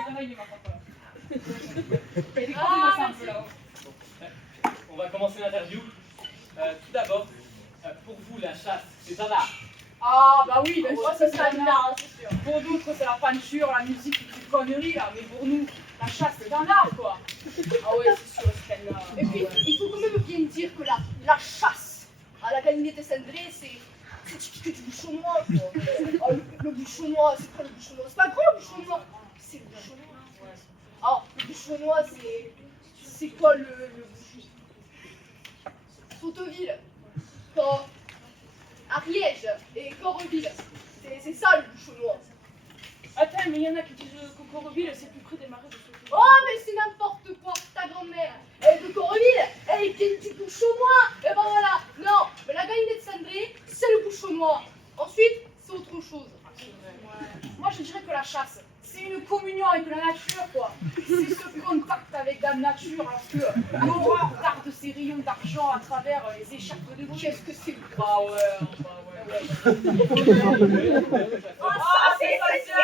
On va commencer l'interview. Tout d'abord, pour vous, la chasse, c'est un art. Ah bah oui, ben, moi c'est un art, c'est sûr. Pour d'autres c'est la peinture, la musique, toutes ces conneries là, mais pour nous, la chasse c'est un art quoi. Ah ouais, c'est sûr, c'est celle-là. Et puis, il faut quand même bien dire que la chasse à la galinette cendrée, c'est typique du bouchonnois, quoi. Ah, le bouchonnois, c'est pas le bouchonnois. C'est pas grand le bouchonnois. C'est le bouchonnois. Ah, le bouchonnois, c'est quoi le bouchon? Sauteville, Ariège et Correville. C'est ça le bouchonnois. Attends, mais il y en a qui disent que Correville c'est plus près des marais de Sauteville. Oh, mais c'est n'importe quoi, ta grand-mère. Elle de Correville, elle vient du bouchonnois. Et ben voilà. Non, mais la galinette cendrée, c'est le bouchonnois. Ensuite, c'est autre chose. Moi je dirais que la chasse, c'est une communion avec la nature quoi. C'est ce contact avec la nature alors que l'aurore darde ses rayons d'argent à travers les écharpes de bruit. Qu'est-ce que c'est? Bah ouais. Ah, c'est essentiel.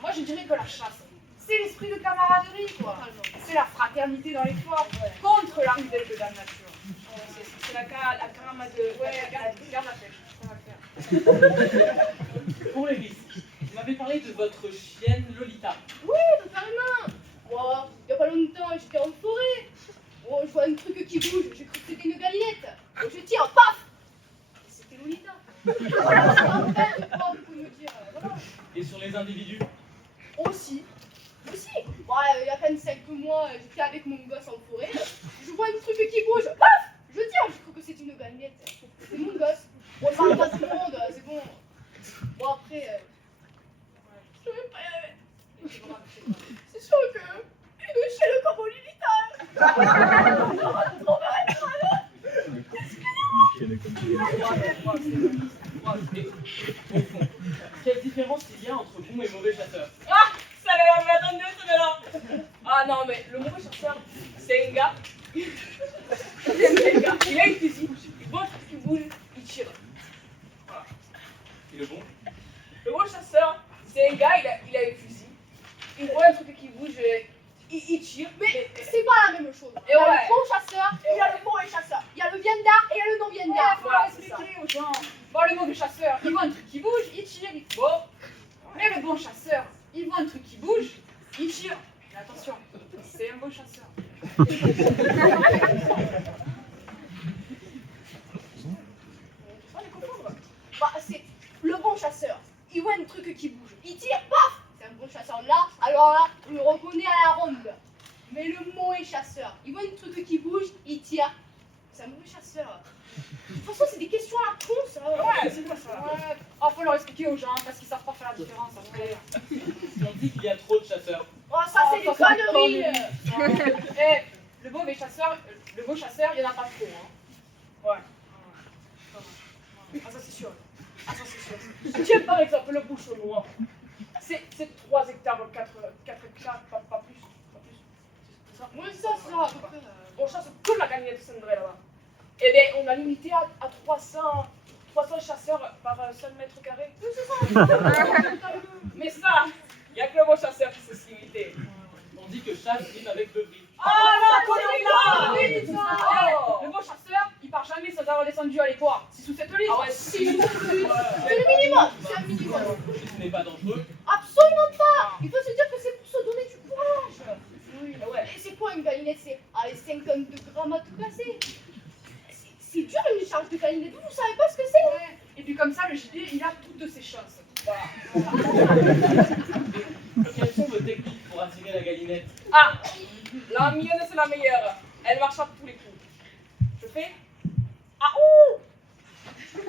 Moi je dirais que la chasse, c'est l'esprit de camaraderie quoi. C'est la fraternité dans l'effort contre la rudesse de la nature. C'est la camaraderie. Ouais, garde la pêche. Ça va le faire. Pour les risques, vous m'avez parlé de votre chienne Lolita. Oui, totalement. Moi, il y a pas longtemps, j'étais en forêt. Oh, je vois un truc qui bouge, j'ai cru que c'était une galinette. Oh, je tire, paf. Et c'était Lolita. Enfin, je crois, vous pouvez me dire. Voilà. Et sur les individus? Aussi. Bon, il y a 25 mois, j'étais avec mon gosse en forêt. Je vois un truc qui bouge, paf. Je tire, je crois que c'est une galinette. C'est mon gosse. On parle pas tout le monde, c'est bon. Bon, après, je vais pas y aller. C'est sûr que une chaîne comme Lolita. On va Quelle différence il y a entre bon et mauvais chasseurs? Ah, ça va m'attendre mieux, celle-là. Ah non, mais le mauvais chasseur, c'est un gars. Il a une fusil, il voit un truc qui bouge, il tire. Voilà. Et le bon? Le bon chasseur, c'est un gars, il a une fusil, il voit un truc qui bouge, il tire. Mais c'est pas la même chose. Il y a le bon chasseur, il y a le mauvais chasseur. Il y a le viandard et il y a le non-viandard. Il faut expliquer aux gens. Bon, le mauvais chasseur, il voit un truc qui bouge, il tire, il bon. Mais le bon chasseur, il voit un truc qui bouge, il tire. Mais attention, c'est un bon chasseur. Bah, c'est le bon chasseur. Il voit un truc qui bouge, il tire, paf. C'est un bon chasseur là. Alors là, on le reconnaît à la ronde. Mais le mauvais chasseur, il voit un truc qui bouge, il tire. C'est un mauvais chasseur. De toute façon, c'est des questions à la con, ça. Ouais, c'est quoi ça? Ouais. Oh, faut leur expliquer aux gens parce qu'ils savent pas faire la différence après. On dit qu'il y a trop de chasseurs. Oh, ça, c'est des conneries. Eh, le mauvais chasseur, il y en a pas trop. Hein. Ouais. Ah, ça c'est sûr. Tiens, par exemple, le bouchonnois. C'est 3 hectares, 4 hectares, pas plus. C'est ça? Oui, ça, à peu près. On chasse que la galinette cendrée là-bas. Eh bien, on a limité à 300 chasseurs par seul mètre carré. Mais ça, il n'y a que le bon chasseur qui sait se limiter. On dit que chasse rime avec beuverie. Ah la connerie là! Le bon chasseur, il part jamais sans avoir descendu à l'étoile. C'est sous cette ligne. Ah ouais, C'est le minimum. C'est un minimum. Ce n'est pas dangereux. Absolument pas. Il faut se dire que c'est pour se donner du courage. Oui, ouais. Et c'est quoi une galinette? C'est 52 grammes à tout casser. C'est dur une charge de galinette. Vous savez pas ce que c'est? Ouais. Et puis comme ça, le gibier, il a toutes ses chances. Voilà. Quelles sont vos techniques pour attirer la galinette? Ah, La mienne, c'est la meilleure. Elle marche à tous les coups. Je fais... Ah ouh!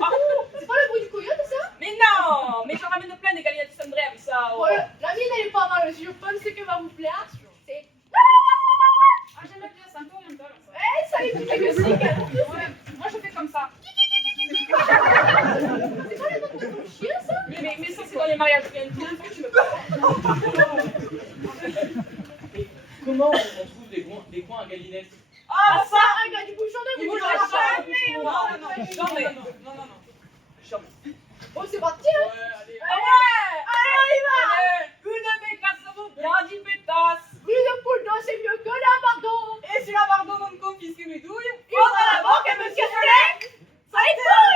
Ah ouh! C'est pas le bruit du coyote, ça? Mais non! Mais j'en ramène plein des galinettes Sundrem, ça. Oh. Ouais, la mienne, elle est pas mal aussi. Je pense que va vous plaire. C'est... Ah, j'aime bien, c'est un peu oriental. Ça. Eh, ça les fait que c'est. Ouais, moi je fais comme ça. C'est pas le nom de ton chien, ça? Mais ça, c'est dans les mariages. Il y a une fois que tu me parles. Comment on trouve des coins à galinettes? Ah, ça, un gars du bouchon de Il bouchon. vous jamais. Non. Jamais. Bon, c'est parti, hein? Ouais, allez. Ah ouais! Allez, on y va! Une bécasse à vos bras, 10 pétasses. Une poule d'eau, c'est mieux que la bardon. Et si la bardon va me confisquer mes douilles, Il faudra la banque et me casser. Ça est tout,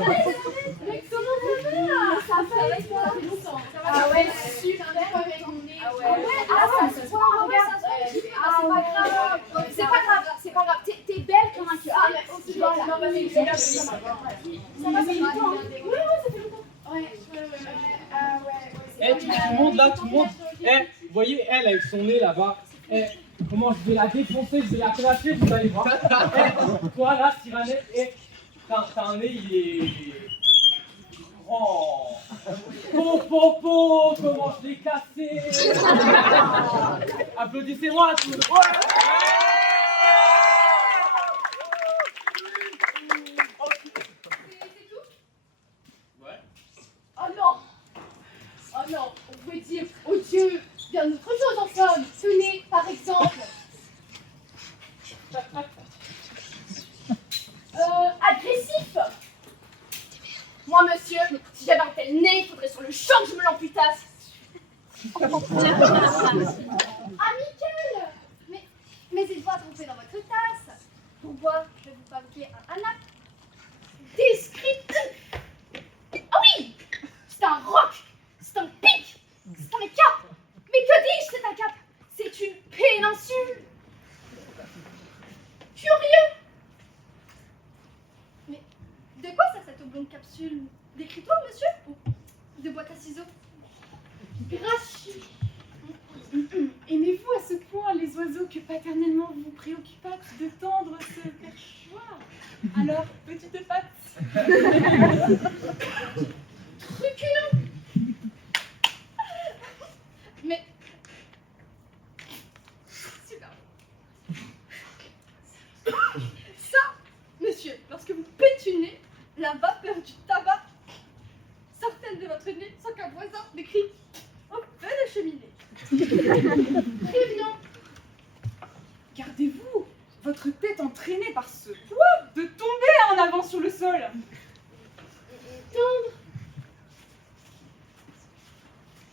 Ouais. Mais comment ça va? Ça fait longtemps. Ah ouais, super avec mon nez. Ah ouais. Ce soir, regarde. Ah, c'est pas grave. C'est pas grave. T'es belle comme un cœur. Ah, merci. Non, vas-y, je regarde. Ça va, ça fait longtemps. Oui, ça fait longtemps. Ouais. Ah ouais. Eh, tout le monde là, tout le monde. Eh, vous voyez, elle avec son nez là-bas. Eh, comment je vais la défoncer, je vais la clasher, vous allez voir. Eh, toi là, Cyranette, eh, t'as un nez, il est grand. Comment je l'ai cassé. Applaudissez-moi tous. Oh non, on pouvait dire, oh Dieu, bien d'autres choses en somme. Tenez, par exemple. Agressif. Moi, monsieur, si j'avais un tel nez, il faudrait sur le champ que je me l'amputasse. Amical. Mais il faut tremper dans votre tasse. Pour boire, je vais vous fabriquer un hanac. Descriptif. Ah oui, c'est un roc, c'est un pic, c'est un cap. Mais que dis-je, c'est un cap? C'est une péninsule. Curieux. Mais de quoi sert cette oblongue capsule? D'écritoire, monsieur? Ou de boîte à ciseaux? Gracieux. Aimez-vous à ce point les oiseaux que paternellement vous préoccupâtes de tendre ce perchoir? Alors, petite patte. Truculent. Mais... super. Ça, monsieur, lorsque vous pétunez, la vapeur du tabac sortait de votre nez sans qu'un voisin ne crie « Au feu de cheminée !» Très bien. Gardez-vous, votre tête entraînée par ce poids de tomber en avant sur le sol. Tendre.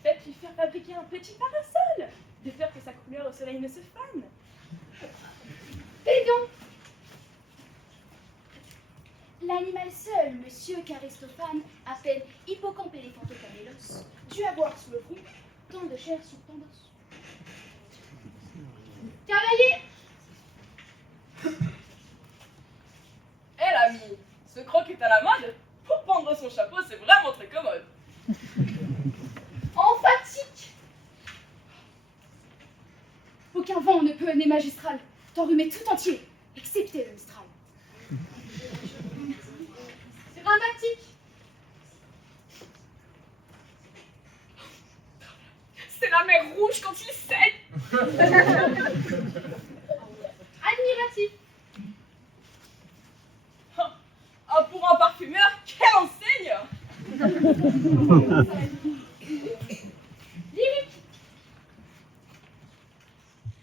Faites-lui faire fabriquer un petit parasol, de peur que sa couleur au soleil ne se fane. Pédant. L'animal seul, monsieur qu'Aristophane appelle hippocampe éléphantocamélos, dut avoir sous le front tant de chair sur tant d'os. Cavalier. Eh l'ami, ce croc est à la mode. Pour prendre son chapeau, c'est vraiment très commode. Emphatique. Aucun vent ne peut nez magistral t'enrhumer tout entier, excepté le mistral. Dramatique. C'est la mer rouge quand il saigne. Admiratif. Ah, pour un parfumeur, quelle enseigne. Lyrique.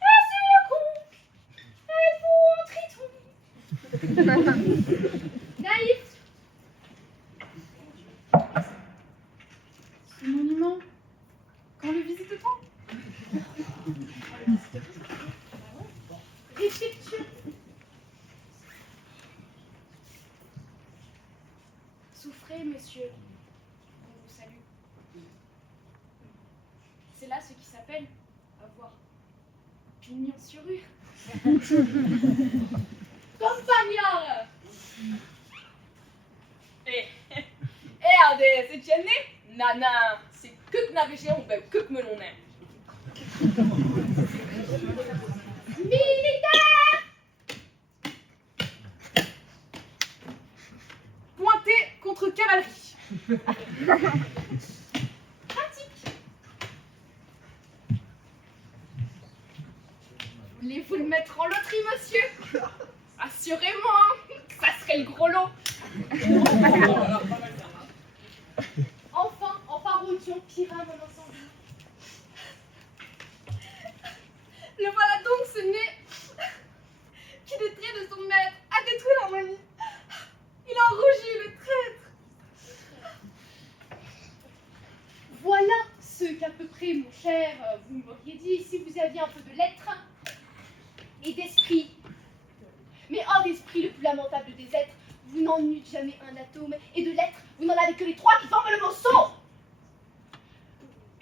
Monsieur le conque, êtes-vous en triton? Naïf. Ce monument, quand le visite-t-on? Respectueux. Souffrez, monsieur. On vous salue. C'est là ce qui s'appelle avoir pignon sur rue. Campagnard. Ade, c'est tienne nana, c'est que navigation, ben que melon est. Militaire. Pointé contre cavalerie. Pratique. Voulez-vous le mettre en loterie, monsieur? Assurément, ça serait le gros lot. Enfin, en parodie, Pyrrha mon incendie. Le voilà donc ce nez qui, des traits de son maître, a détruit l'harmonie. Il a rougi le traître. Voilà ce qu'à peu près, mon cher, vous m'auriez dit si vous aviez un peu de lettres et d'esprit. Mais hors d'esprit le plus lamentable des êtres, vous n'en eûtes jamais un atome, et de lettres, vous n'en avez que les trois qui forment le mot son.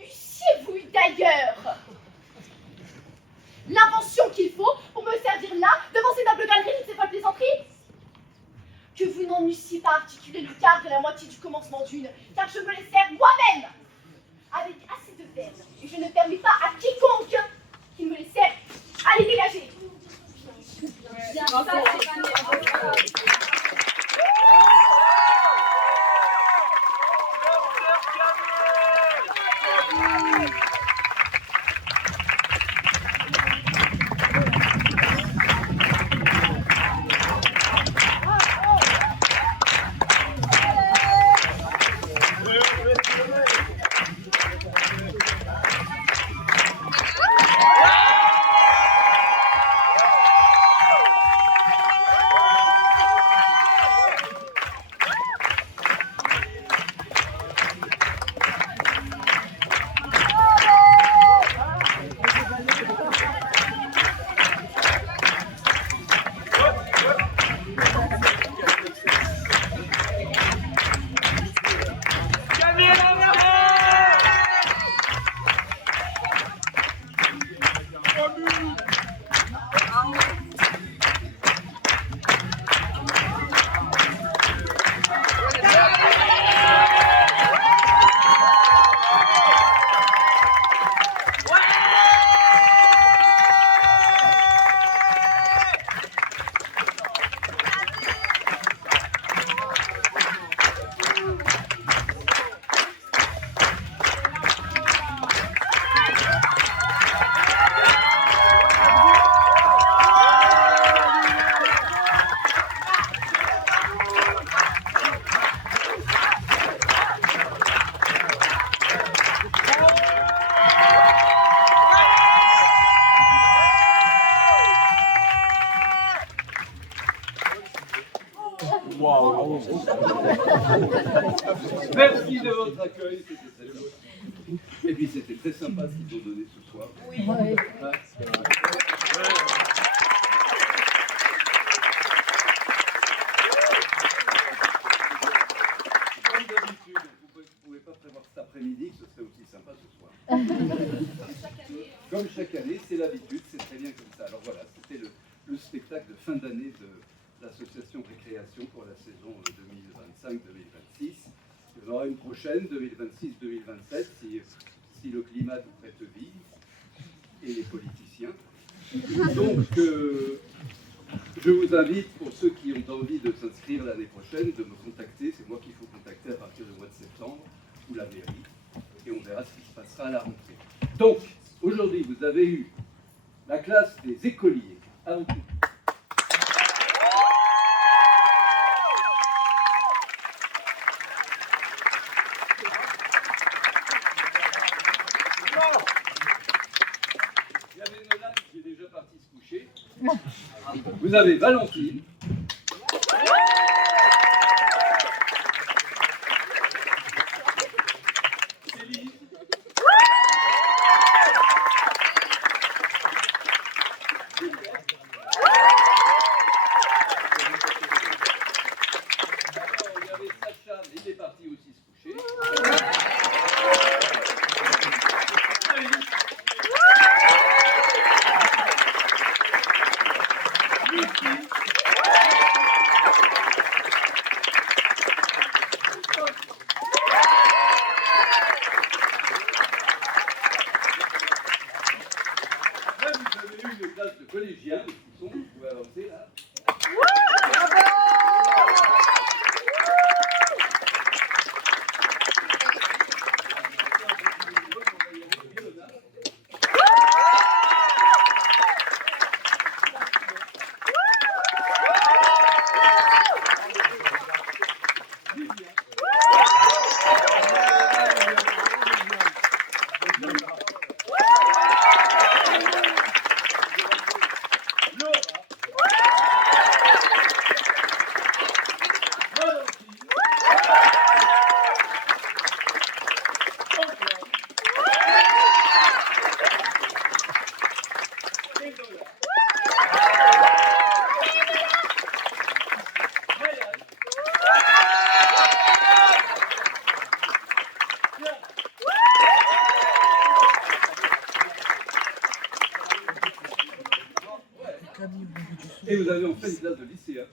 Eussiez-vous eu d'ailleurs l'invention qu'il faut pour me servir là, devant ces nobles galeries de ces folles plaisanteries? Que vous n'en eussiez pas articulé le quart de la moitié du commencement d'une, car je me les sers moi-même, avec assez de verbe, et je ne permets pas à quiconque qu'il me les serve. Allez, dégagez. Bien, ça, c'est Merci de votre accueil, c'était très sympa. Et puis c'était très sympa ce qu'ils ont donné ce soir. Oui. Ouais. Comme d'habitude, vous ne pouvez pas prévoir cet après-midi que ce serait aussi sympa ce soir. Comme chaque année, c'est l'habitude, c'est très bien comme ça. Alors voilà, c'était le spectacle de fin d'année de l'association Récréation pour la saison 2025-2026. Il y en aura une prochaine, 2026-2027, si le climat nous prête vie, et les politiciens. Donc, je vous invite, pour ceux qui ont envie de s'inscrire l'année prochaine, de me contacter. C'est moi qu'il faut contacter à partir du mois de septembre, ou la mairie, et on verra ce qui se passera à la rentrée. Donc, aujourd'hui, vous avez eu la classe des écoliers. À vous. Il y avait Nolan qui est déjà parti se coucher. Vous avez Valentine. Céline. Alors, il y avait Sacha, mais il est parti aussi se coucher. Là, vous avez eu une classe de collégiens, qui sont, vous pouvez avancer là. Et vous avez enfin une classe de lycéens.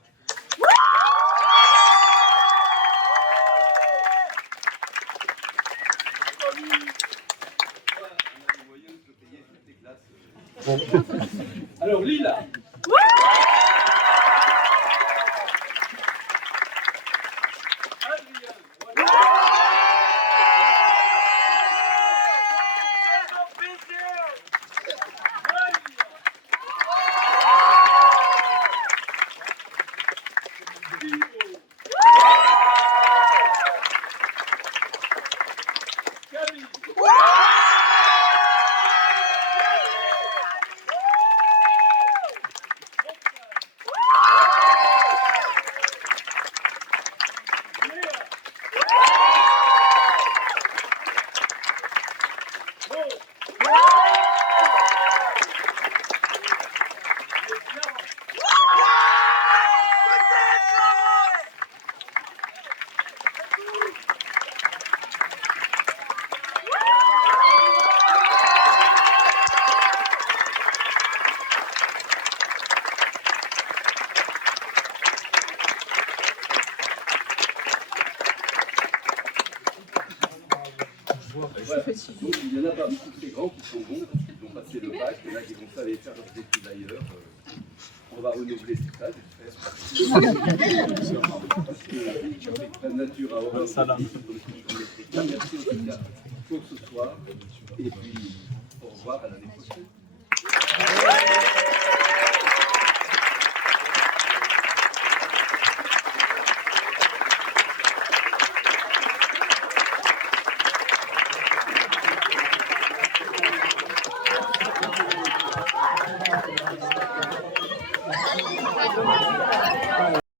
Alors Lila. Voilà. Donc il y en a parmi tous ces grands qui sont bons, qui ont passé le bac, il y en a qui vont aller faire leurs études ailleurs. On va renouveler tout ça, j'espère. La nature a horreur. Merci en tout cas pour ce soir. Et puis au revoir à l'année prochaine.